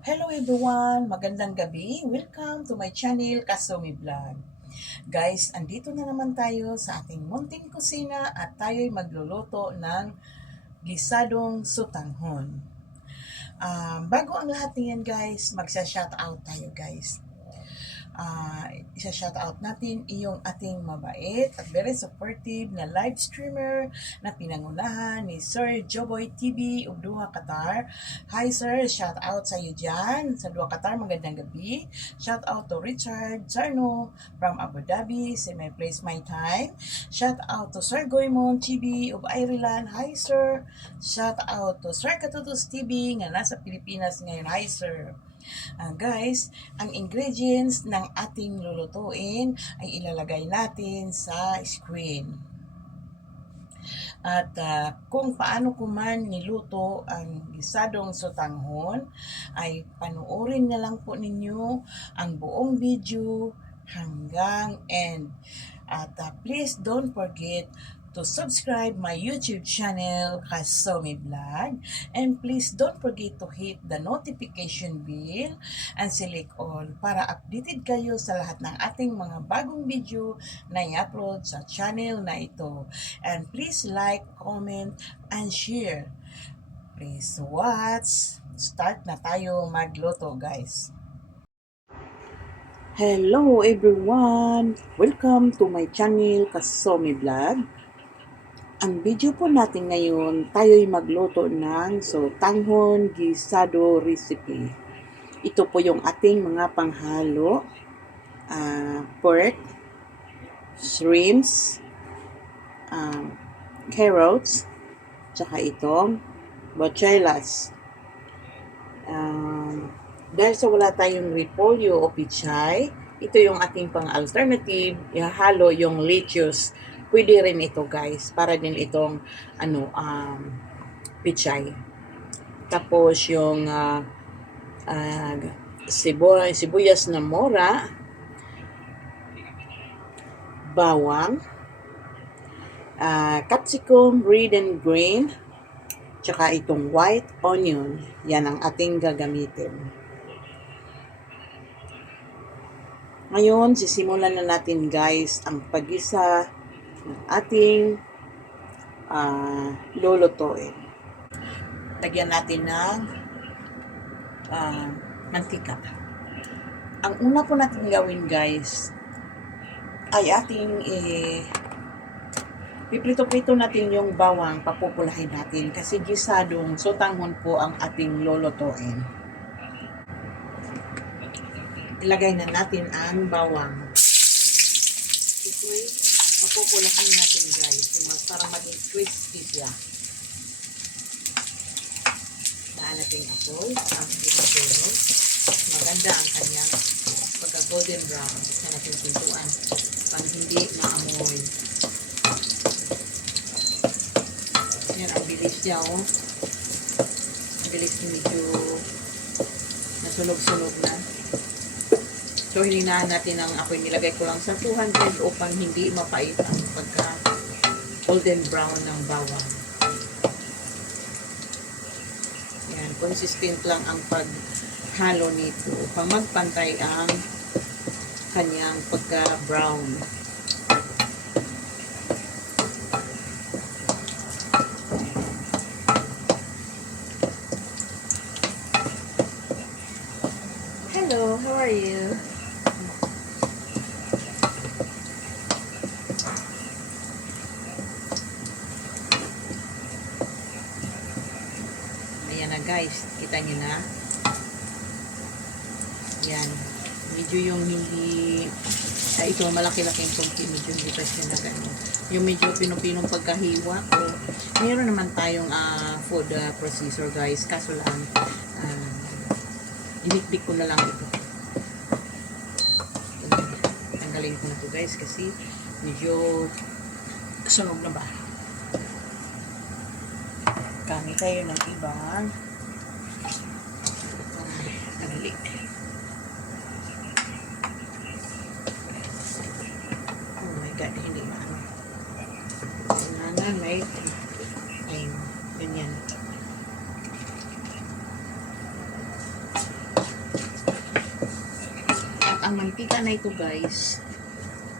Hello everyone! Magandang gabi! Welcome to my channel, Kasumi Vlog. Guys, andito na naman tayo sa ating munting kusina at tayo'y magluluto ng gisadong sutanghon. Bago ang lahat niyan guys, magsa-shoutout tayo guys. Isa-shout out natin iyong ating mabait at very supportive na live streamer na pinangunahan ni Sir Joboy TV ug Duha Qatar. Hi sir, shout out sa iyo dyan sa Duha Qatar, magandang gabi. Shout out to Richard Zarno from Abu Dhabi, say my place, my time. Shout out to Sir Goymon TV of Ireland. Hi sir. Shout out to Sir Katutus TV nga nasa Pilipinas ngayon. Hi sir. Guys, ang ingredients ng ating lulutuin ay ilalagay natin sa screen. At kung paano ko man niluto ang gisadong sutanghon, ay panoorin na lang po ninyo ang buong video hanggang end. At please don't forget to subscribe my YouTube channel, Kasumi Vlog. And please don't forget to hit the notification bell and select all para updated kayo sa lahat ng ating mga bagong video na i-upload sa channel na ito. And please like, comment, and share. Please watch. Start na tayo magluto guys. Hello everyone! Welcome to my channel, Kasumi Vlog. Ang video po natin ngayon, tayo'y magluto ng sutanghon gisado recipe. Ito po yung ating mga panghalo, pork, shrimps, carrots, tsaka itong bochelas. Dahil sa wala tayong repolyo o pichay, ito yung ating pang-alternative, ihahalo yung lettuce. Pwede rin ito guys, para din itong pichay. Tapos yung sibuyas na mora, bawang, capsicum, red and green, tsaka itong white onion. Yan ang ating gagamitin. Ngayon, sisimulan na natin guys ang paggisa ng ating lulutuin. Lagyan natin ng mantika. Ang una po natin gawin guys ay ating piprito-prito natin yung bawang, papupulahin natin kasi gisadong sutanghon po ang ating lulutuin. Ilagay na natin ang bawang. Ito'y papupulahin natin guys, para maging crispy siya. Daan natin apoy, ang pinatunog. Maganda ang kanyang pagka-golden brown. Isa natin pintuan para hindi maamoy. Yan, ang bilis niya oh. Ang bilis medyo nasunog-sunog na. So, hininahan natin ang apoy. Nilagay ko lang sa 200 upang hindi mapait ang pagka golden brown ng bawang. Yan, consistent lang ang paghalo nito upang magpantay ang kanyang pagka-brown. Hello, how are you? Ayan na guys, kita nyo na. Yan. Medyo yung hindi, ito malaki-laking pungki, medyo hindi pa siya na gano'n. Yung medyo pinong-pinong pagkahiwa ko. Meron naman tayong food processor guys, kaso lang, dinikdik ko na lang ito. Tanggalin ko na ito guys kasi medyo sunog na ba. Kami tayo ng ibang nagalik. Oh my god, hindi na ano. Kailangan may ayun, ganyan. ang mantika na ito guys,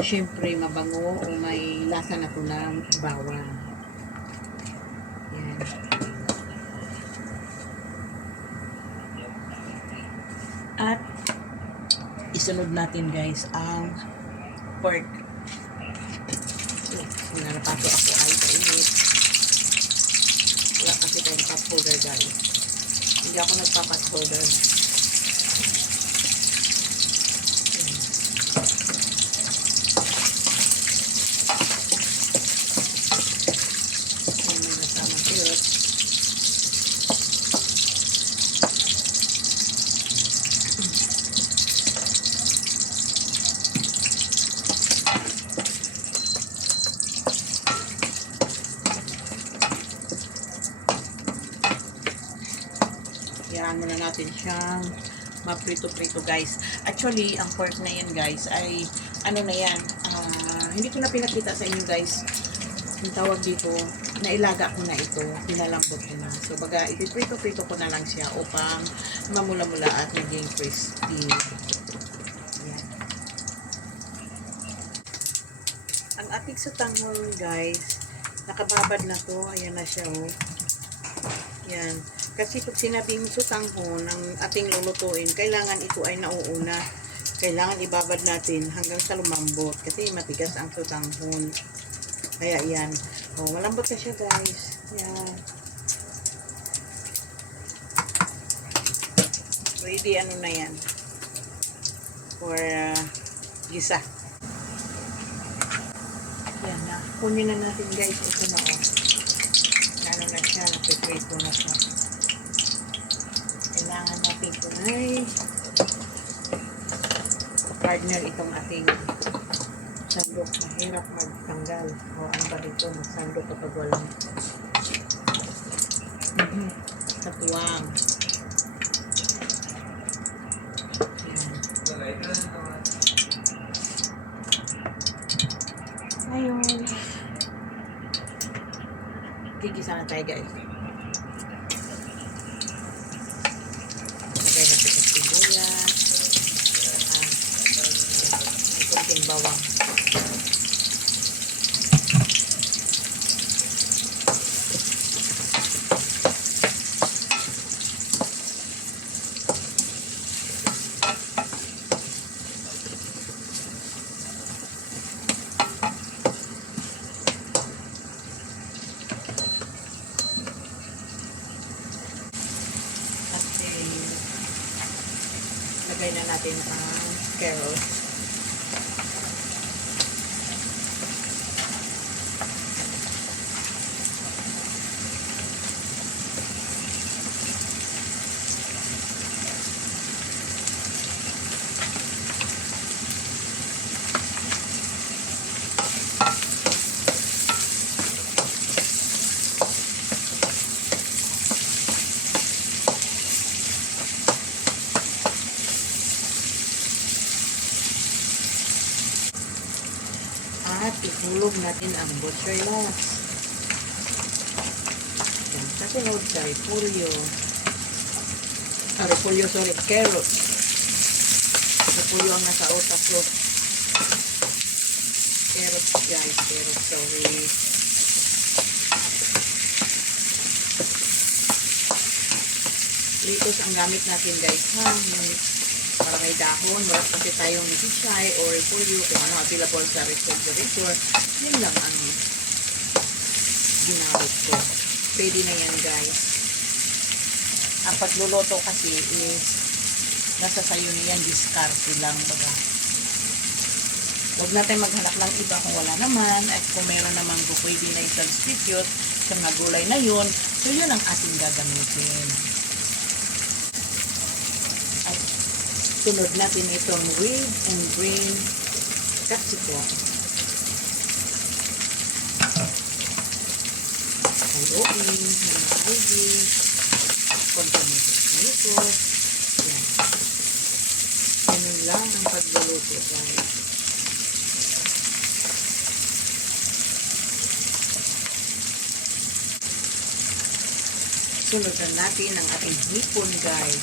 syempre mabango o may lasa na ito ng bawang. Yan. At isunod natin guys ang pork. Sinarapato ako ay kainit. Wala kasi tayong pot holder guys. Hindi ako nagpa-pot holder. Hayaan muna natin siyang maprito-prito guys. Actually, ang pork na yan guys ay ano na yan, hindi ko na pinakita sa inyo guys. Yung tawag dito, nailaga ko na ito, pinalambot ko na. So baga, ipiprito-prito ko na lang siya upang mamula-mula at maging crispy. Yan. Ang ating sutanghon guys, nakababad na to. Ayan na siya oh. Yan. Kasi pag sinabing sutanghon ng ating lulutuin, kailangan ito ay nauuna. Kailangan ibabad natin hanggang sa lumambot. Kasi matigas ang sutanghon. Kaya yan. Oh, malambot na siya guys. Yan. Ready ano na yan. For gisa. Yan na. Kunin na natin guys. Ito na oh. Ano na siya. Napiprito na siya. Kailangan natin ito ay partner itong ating sandok. Mahirap magtanggal. O ano ba dito? Magsandok kapag walang katuwang. Ayun. Gigisa na tayo guys. Lagay natin yung sibuyas. May konting bawang. Lagay na natin ang carrots. At ihulog natin ang mozzarella. Kasunod sa repolyo. Carrots. Repolyo ang nasa tapos carrots guys. Carrots, sorry. Litos ang gamit natin guys ha. Para may dahon, wala kasi tayong hichay or repolyo kung ano available sa refrigerator. Yun lang ang ginamit ko. Pwede na yan guys. Ang pagluluto kasi is nasa sayo niyan, diskarte lang baga. Huwag natin maghanap ng iba kung wala naman at kung meron namang pwede na i-substitute sa mga gulay na yun, so yun ang ating gagamitin. At sunod natin itong red and green capsicum. Haluin ng maigi, konting nito. Yan. Ganun lang ang pagluluto guys. Sunod natin ang ating hipon guys.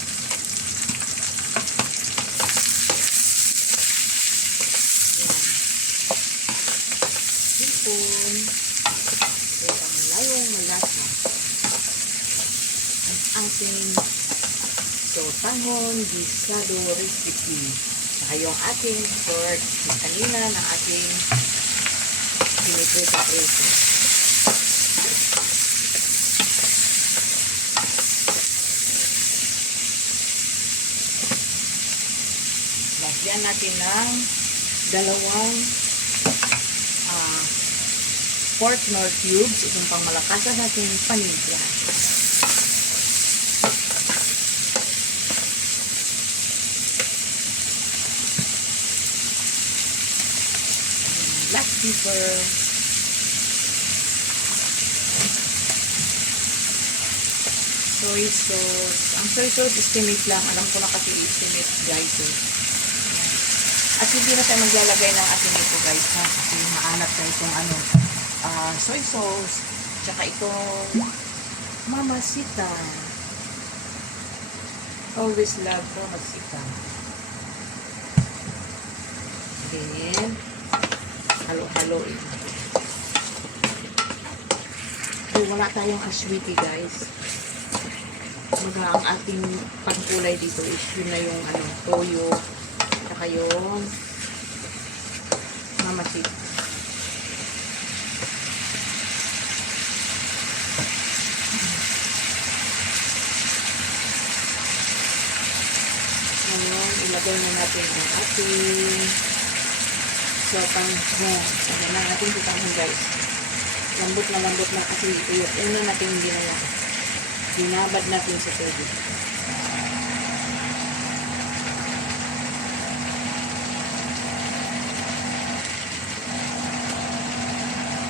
So, tanghon gisado recipe. Saka yung ating pork na kanina na ating piniprito-prito. Lagyan natin ng dalawang pork nor cubes. Itong pangmalakasan natin paninda. Black pepper. Soy sauce. Ang soy sauce, estimate lang. Alam ko na kasi estimate, guys. At hindi na tayo maglalagay ng asin nito, guys, ha? Kasi maalat na itong soy sauce. Tsaka itong Mamacita. Always love Mamacita. Then, halo-halo ito. Wala tayong aswiti, guys. Ang ating pangkulay dito is yun na yung toyo, saka yung Mamacita. Ngayon, ilagay na natin ang ating sotanghon. Ayan na natin sotanghon, guys. Lambot na kasi ito. Una natin hindi na yan. Binabad natin sa tubig.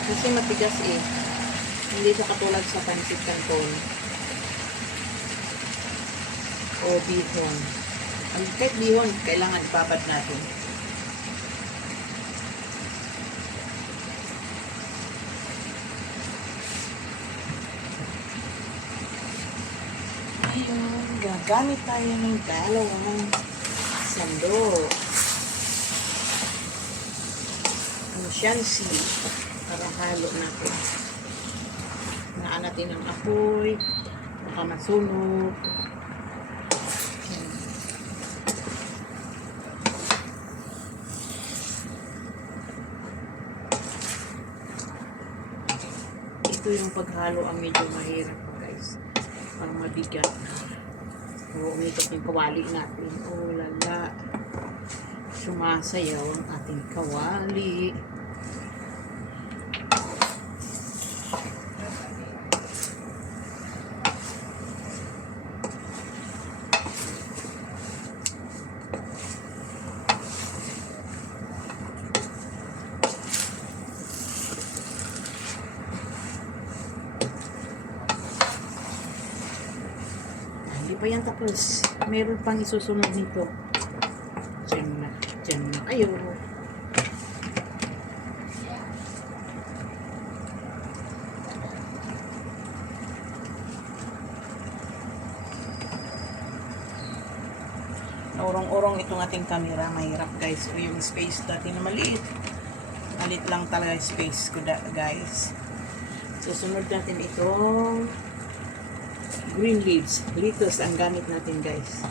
Kasi matigas eh. Hindi siya katulad sa pansit canton o bihon. Kahit bihon, kailangan ibabad natin. Ayun, gagamit tayo ng dalawang sandok. Ang shansi para halo natin. Naan natin ang apoy, baka masunog. Ito yung paghalo ang medyo mahirap, guys. Parang mabigat. So, umitot yung kawali natin. Oh, lala. Sumasayaw ang ating kawali. Hindi pa yan tapos. Meron pang isusunod nito. Diyan na kayo. Naurong-urong itong ating camera. Mahirap, guys. O yung space natin na maliit. Malit lang talaga yung space ko, guys. Susunod natin itong green leaves. Lettuce ang gamit natin, guys.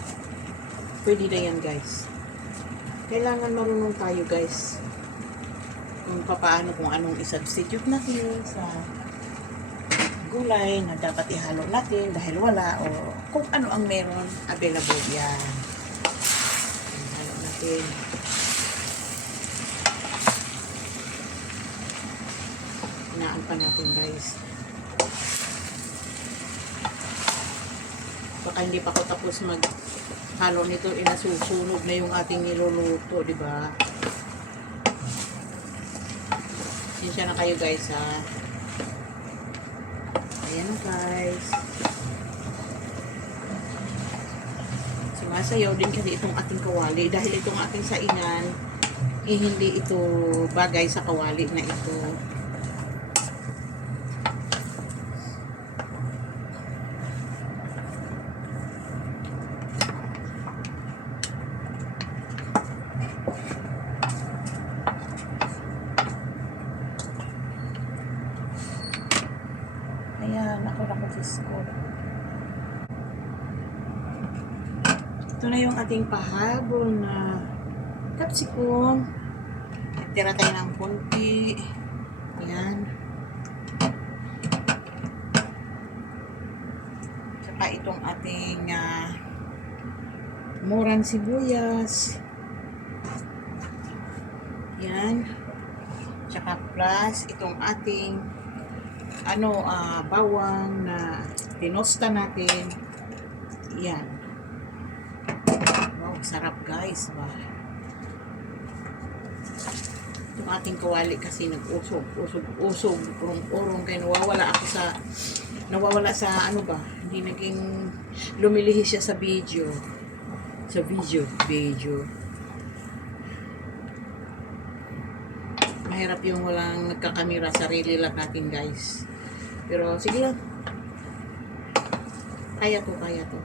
Pwede na yan, guys. Kailangan marunong tayo, guys, kung paano, kung anong isubstitute natin sa gulay na dapat ihalo natin dahil wala, o kung ano ang meron available. Yan. Ihalo natin. Hinaan pa natin, guys. Baka hindi pa ako tapos maghalo nito, inasusunog na yung ating niluluto, di ba? Sinsya na kayo, guys, ha. Ayan na, guys. Sumasayaw din kasi itong ating kawali dahil itong ating saingan hindi ito bagay sa kawali na ito. Ayan, ako na ko. Ito na yung ating pahabol na capsicum. Tira tayo ng konti. Yan. Saka itong ating murang sibuyas. Yan. Saka plus itong ating bawang na tinosta natin. Yan. Wow, sarap guys. Wow. Itong ating kawali kasi nag-usog, urong, kaya nawawala sa hindi naging lumilihis siya sa video. Mahirap yung walang nagkakamera, sarili lang natin guys. Pero sige lang. Kaya to.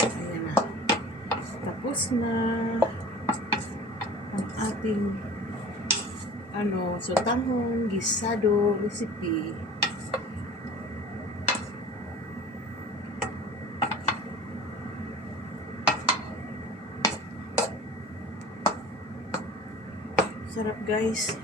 Ayan na. Tapos na ang ating sotanghon gisado recipe. Sarap guys.